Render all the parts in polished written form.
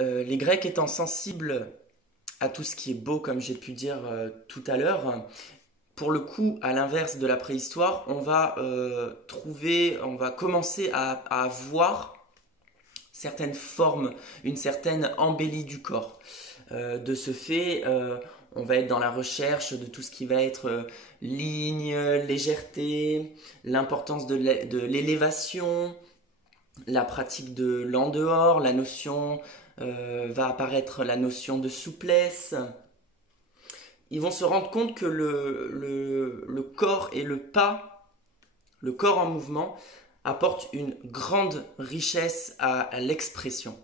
Les Grecs étant sensibles à tout ce qui est beau, comme j'ai pu dire tout à l'heure, pour le coup, à l'inverse de la préhistoire, on va commencer à voir certaines formes, une certaine embellie du corps. De ce fait, on va être dans la recherche de tout ce qui va être ligne, légèreté, l'importance de l'élévation, la pratique de l'en dehors, la notion va apparaître la notion de souplesse. Ils vont se rendre compte que le corps et le pas, le corps en mouvement, apporte une grande richesse à l'expression.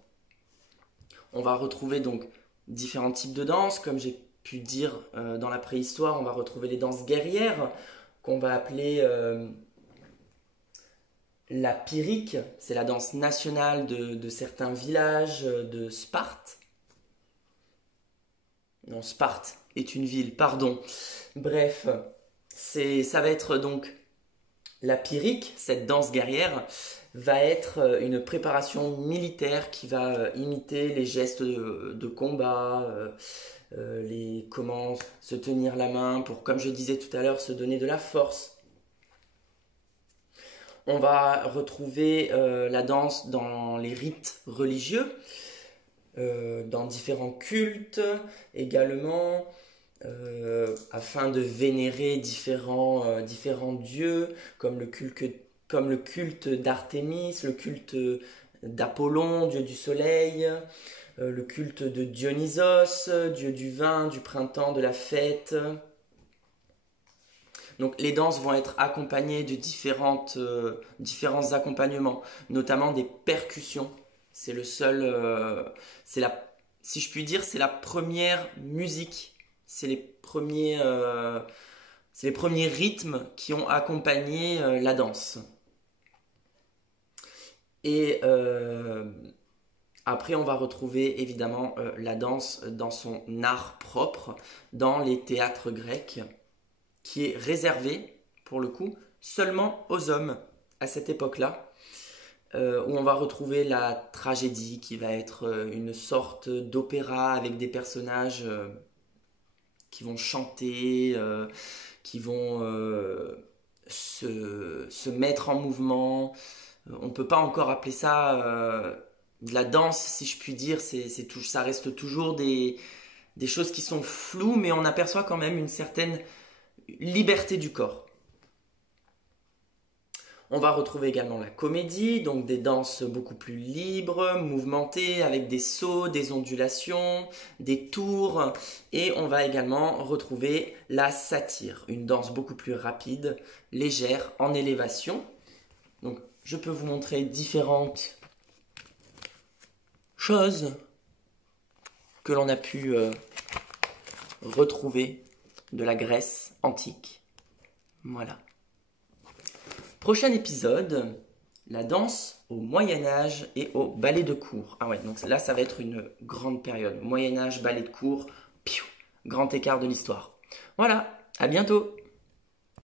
On va retrouver donc différents types de danses, comme j'ai pu dire dans la préhistoire, on va retrouver les danses guerrières, qu'on va appeler la pyrrhique, c'est la danse nationale de certains villages de Sparte. Non, Sparte est une ville, pardon. Bref, ça va être donc la pyrrhique, cette danse guerrière, va être une préparation militaire qui va imiter les gestes de combat, comment se tenir la main pour, comme je disais tout à l'heure, se donner de la force. On va retrouver la danse dans les rites religieux, dans différents cultes également, afin de vénérer différents dieux, comme le culte d'Artémis, le culte d'Apollon, dieu du soleil, le culte de Dionysos, dieu du vin, du printemps, de la fête. Donc les danses vont être accompagnées de différents accompagnements, notamment des percussions. C'est le seul, si je puis dire, c'est la première musique. C'est les premiers rythmes qui ont accompagné la danse. Et après, on va retrouver évidemment la danse dans son art propre, dans les théâtres grecs, qui est réservé, pour le coup, seulement aux hommes à cette époque-là, où on va retrouver la tragédie, qui va être une sorte d'opéra avec des personnages qui vont chanter, qui vont se mettre en mouvement. On ne peut pas encore appeler ça de la danse, si je puis dire. Ça reste toujours des choses qui sont floues, mais on aperçoit quand même une certaine liberté du corps. On va retrouver également la comédie, donc des danses beaucoup plus libres, mouvementées, avec des sauts, des ondulations, des tours. Et on va également retrouver la satire, une danse beaucoup plus rapide, légère, en élévation. Donc je peux vous montrer différentes choses que l'on a pu retrouver de la Grèce antique. Voilà. Prochain épisode, la danse au Moyen-Âge et au ballet de cour. Ah ouais, donc là ça va être une grande période. Moyen-Âge, ballet de cour, grand écart de l'histoire. Voilà, à bientôt!